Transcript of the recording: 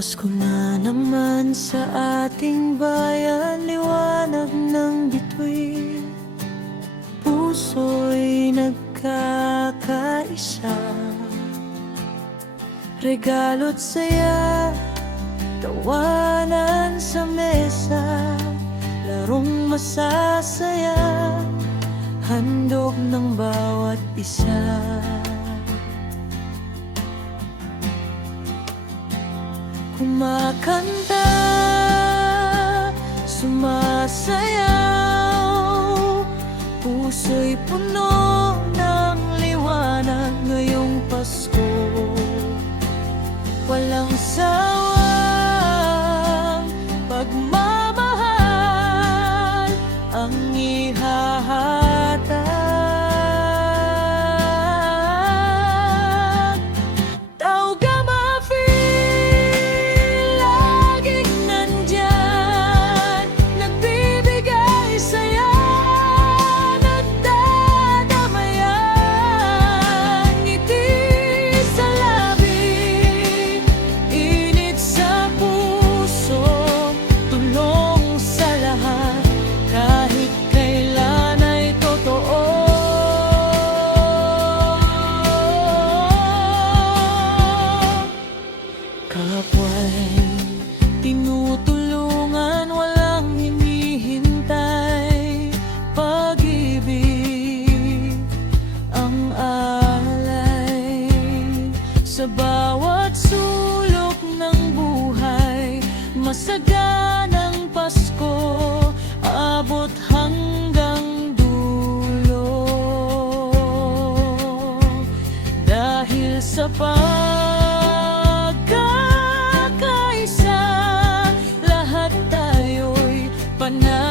Pasko na naman sa ating bayan Liwanag ng bituin. Puso'y nagkakaisa. Regalo't saya Tawanan sa mesa. Larong masasaya Handog ng bawat isa Kumakanta Tinutulungan Walang hinihintay. Pag-ibig ang alay. Sa bawat sulok ng buhay Masaganang Pasko Abot hanggang dulo. Dahil sa pag another